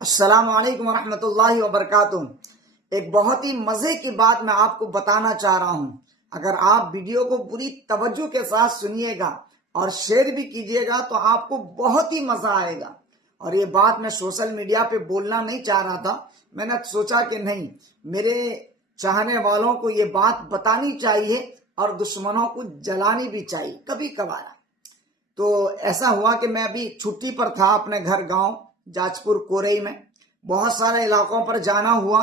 السلام علیکم ورحمۃ اللہ وبرکاتہ۔ ایک بہت ہی مزے کی بات میں آپ کو بتانا چاہ رہا ہوں۔ اگر آپ ویڈیو کو پوری توجہ کے ساتھ سنیے گا اور شیئر بھی کیجیے گا تو آپ کو بہت ہی مزہ آئے گا۔ اور یہ بات میں سوشل میڈیا پہ بولنا نہیں چاہ رہا تھا، میں نے سوچا کہ نہیں، میرے چاہنے والوں کو یہ بات بتانی چاہیے اور دشمنوں کو جلانی بھی چاہیے کبھی کبھار۔ تو ایسا ہوا کہ میں ابھی چھٹی پر تھا اپنے گھر گاؤں جاجپور کورئی میں، بہت سارے علاقوں پر جانا ہوا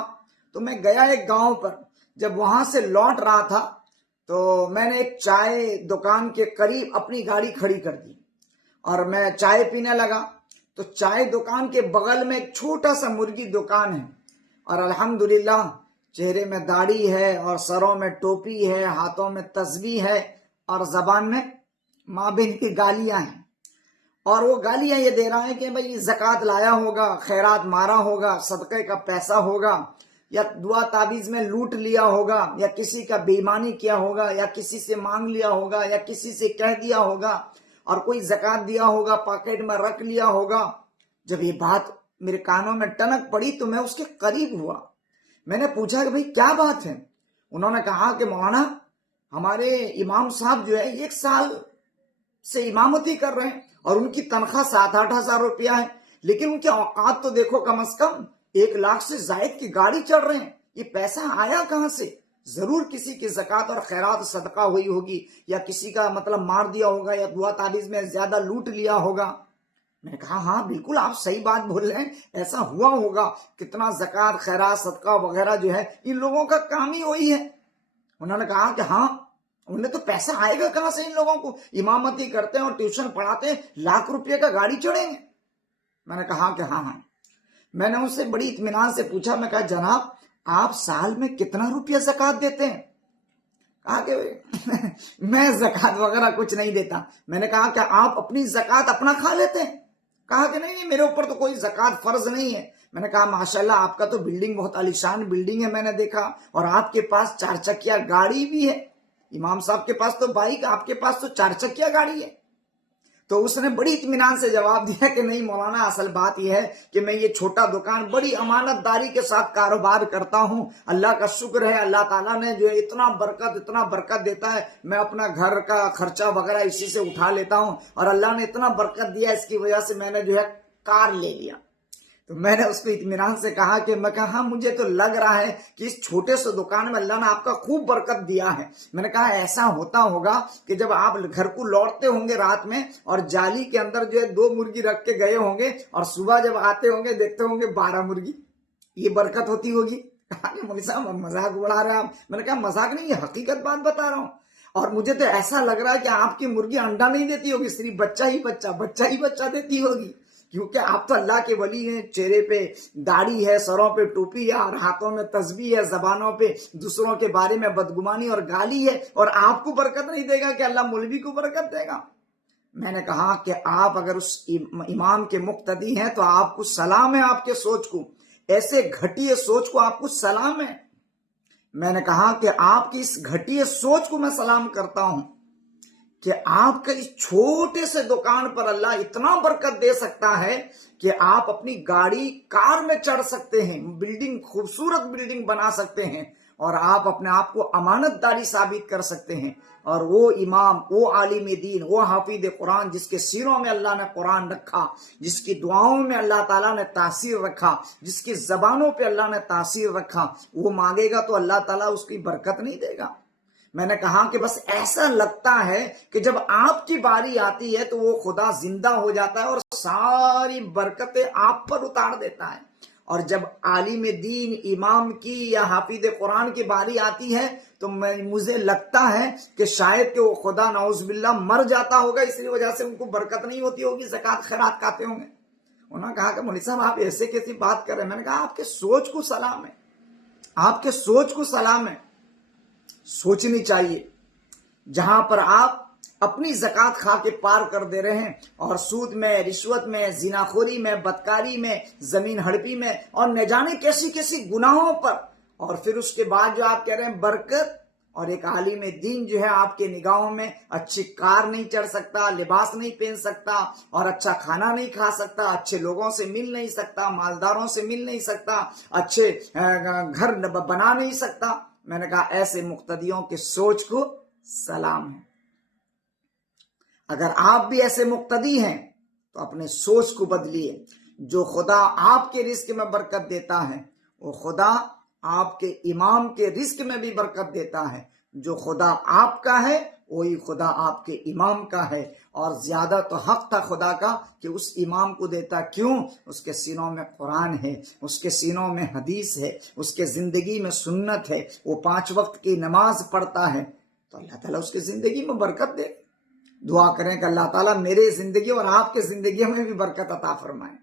تو میں گیا ایک گاؤں پر۔ جب وہاں سے لوٹ رہا تھا تو میں نے ایک چائے دکان کے قریب اپنی گاڑی کھڑی کر دی اور میں چائے پینے لگا۔ تو چائے دکان کے بغل میں ایک چھوٹا سا مرغی دکان ہے اور الحمدللہ چہرے میں داڑھی ہے اور سروں میں ٹوپی ہے، ہاتھوں میں تسبیح ہے اور زبان میں ماں بہن کی گالیاں ہیں۔ اور وہ گالیاں یہ دے رہا ہے کہ بھئی زکوٰۃ لایا ہوگا، خیرات مارا ہوگا، صدقے کا پیسہ ہوگا، یا دعا تعویذ میں لوٹ لیا ہوگا، یا کسی کا بے ایمانی کیا ہوگا، یا کسی سے مانگ لیا ہوگا، یا کسی سے کہہ دیا ہوگا اور کوئی زکوٰۃ دیا ہوگا پاکٹ میں رکھ لیا ہوگا۔ جب یہ بات میرے کانوں میں ٹنک پڑی تو میں اس کے قریب ہوا۔ میں نے پوچھا کہ بھئی کیا بات ہے؟ انہوں نے کہا کہ مولانا ہمارے امام صاحب جو ہے 1 سال سے امامتی کر رہے ہیں اور ان کی تنخواہ 7-8 ہزار روپیہ ہے، لیکن ان کے اوقات تو دیکھو کم از کم 1 لاکھ سے زائد کی گاڑی چڑھ رہے ہیں۔ یہ پیسہ آیا کہاں سے؟ ضرور کسی کی زکوٰۃ اور خیرات صدقہ ہوئی ہوگی، یا کسی کا مار دیا ہوگا، یا دعا تعویذ میں زیادہ لوٹ لیا ہوگا۔ میں نے کہا ہاں بالکل آپ صحیح بات بول رہے ہیں، ایسا ہوا ہوگا۔ کتنا زکوٰۃ خیرات صدقہ وغیرہ جو ہے ان لوگوں کا کام ہی وہی ہے۔ انہوں نے کہا کہ ہاں، انہیں تو پیسہ آئے گا کہاں سے؟ ان لوگوں کو امامتی کرتے ہیں اور ٹیوشن پڑھاتے ہیں، لاکھ روپے کا گاڑی چڑھیں گے؟ میں نے کہا کہ ہاں۔ میں نے ان سے بڑی اطمینان سے پوچھا، میں کہا جناب آپ سال میں کتنا روپیہ زکوٰۃ دیتے ہیں؟ کہا کہ میں زکوٰۃ وغیرہ کچھ نہیں دیتا۔ میں نے کہا کہ آپ اپنی زکوٰۃ اپنا کھا لیتے ہیں؟ کہا کہ نہیں میرے اوپر تو کوئی زکوٰۃ فرض نہیں ہے۔ میں نے کہا ماشاءاللہ آپ کا تو بلڈنگ بہت عالیشان بلڈنگ ہے، میں نے دیکھا، اور آپ کے پاس 4 چکیا گاڑی بھی ہے۔ امام صاحب کے پاس تو بائک، آپ کے پاس تو 4 چکیا گاڑی ہے۔ تو اس نے بڑی اطمینان سے جواب دیا کہ نہیں مولانا، اصل بات یہ ہے کہ میں یہ چھوٹا دکان بڑی امانت داری کے ساتھ کاروبار کرتا ہوں۔ اللہ کا شکر ہے، اللہ تعالیٰ نے جو اتنا برکت دیتا ہے، میں اپنا گھر کا خرچہ وغیرہ اسی سے اٹھا لیتا ہوں، اور اللہ نے اتنا برکت دیا، اس کی وجہ سے میں نے جو ہے کار لے لیا۔ تو میں نے اس کو اطمینان سے کہا کہ میں کہا ہاں مجھے تو لگ رہا ہے کہ اس چھوٹے سے دکان میں اللہ نے آپ کا خوب برکت دیا ہے۔ میں نے کہا ایسا ہوتا ہوگا کہ جب آپ گھر کو لوٹتے ہوں گے رات میں اور جالی کے اندر جو ہے 2 مرغی رکھ کے گئے ہوں گے، اور صبح جب آتے ہوں گے دیکھتے ہوں گے 12 مرغی، یہ برکت ہوتی ہوگی۔ کہا کہ مولوی صاحب مذاق اڑا رہے ہیں آپ۔ میں نے کہا مذاق نہیں، یہ حقیقت بات بتا رہا ہوں، اور مجھے تو ایسا لگ رہا ہے کہ آپ کی مرغی انڈا نہیں دیتی ہوگی، صرف بچہ ہی بچہ دیتی ہوگی، کیونکہ آپ تو اللہ کے ولی ہیں، چہرے پہ داڑھی ہے، سروں پہ ٹوپی ہے، اور ہاتھوں میں تسبیح ہے، زبانوں پہ دوسروں کے بارے میں بدگمانی اور گالی ہے، اور آپ کو برکت نہیں دے گا کہ اللہ مولوی کو برکت دے گا؟ میں نے کہا کہ آپ اگر اس امام کے مقتدی ہیں تو آپ کو سلام ہے، آپ کے سوچ کو، ایسے گھٹیے سوچ کو آپ کو سلام ہے۔ میں نے کہا کہ آپ کی اس گھٹیے سوچ کو میں سلام کرتا ہوں کہ آپ کا اس چھوٹے سے دکان پر اللہ اتنا برکت دے سکتا ہے کہ آپ اپنی گاڑی کار میں چڑھ سکتے ہیں، بلڈنگ خوبصورت بلڈنگ بنا سکتے ہیں، اور آپ اپنے آپ کو امانت داری ثابت کر سکتے ہیں۔ اور وہ امام، وہ عالم دین، وہ حافظ قرآن جس کے سینوں میں اللہ نے قرآن رکھا، جس کی دعاؤں میں اللہ تعالیٰ نے تاثیر رکھا، جس کی زبانوں پہ اللہ نے تاثیر رکھا، وہ مانگے گا تو اللہ تعالیٰ اس کی برکت نہیں دے گا؟ میں نے کہا کہ بس ایسا لگتا ہے کہ جب آپ کی باری آتی ہے تو وہ خدا زندہ ہو جاتا ہے اور ساری برکتیں آپ پر اتار دیتا ہے، اور جب عالم دین، امام کی یا حافظ قرآن کی باری آتی ہے تو مجھے لگتا ہے کہ شاید کہ وہ خدا نعوذ باللہ مر جاتا ہوگا، اس لیے وجہ سے ان کو برکت نہیں ہوتی ہوگی، زکوٰۃ خیرات کھاتے ہوں گے۔ انہوں نے کہا کہ مولوی صاحب آپ ایسے کیسی بات کر رہے ہیں؟ میں نے کہا آپ کے سوچ کو سلام ہے، آپ کے سوچ کو سلام ہے۔ سوچنی چاہیے، جہاں پر آپ اپنی زکوٰۃ کھا کے پار کر دے رہے ہیں، اور سود میں، رشوت میں، زناخوری میں، بدکاری میں، زمین ہڑپی میں، اور نہ جانے کیسی کیسی گناہوں پر، اور پھر اس کے بعد جو آپ کہہ رہے ہیں برکت، اور ایک عالم دین جو ہے آپ کے نگاہوں میں اچھی کار نہیں چڑھ سکتا، لباس نہیں پہن سکتا، اور اچھا کھانا نہیں کھا سکتا، اچھے لوگوں سے مل نہیں سکتا، مالداروں سے مل نہیں سکتا، اچھے گھر بنا نہیں سکتا۔ میں نے کہا ایسے مقتدیوں کی سوچ کو سلام ہے۔ اگر آپ بھی ایسے مقتدی ہیں تو اپنے سوچ کو بدلیے۔ جو خدا آپ کے رزق میں برکت دیتا ہے وہ خدا آپ کے امام کے رزق میں بھی برکت دیتا ہے۔ جو خدا آپ کا ہے وہی خدا آپ کے امام کا ہے، اور زیادہ تو حق تھا خدا کا کہ اس امام کو دیتا۔ کیوں؟ اس کے سینوں میں قرآن ہے، اس کے سینوں میں حدیث ہے، اس کے زندگی میں سنت ہے، وہ 5 وقت کی نماز پڑھتا ہے، تو اللہ تعالیٰ اس کی زندگی میں برکت دے۔ دعا کریں کہ اللہ تعالیٰ میرے زندگی اور آپ کے زندگی میں بھی برکت عطا فرمائے۔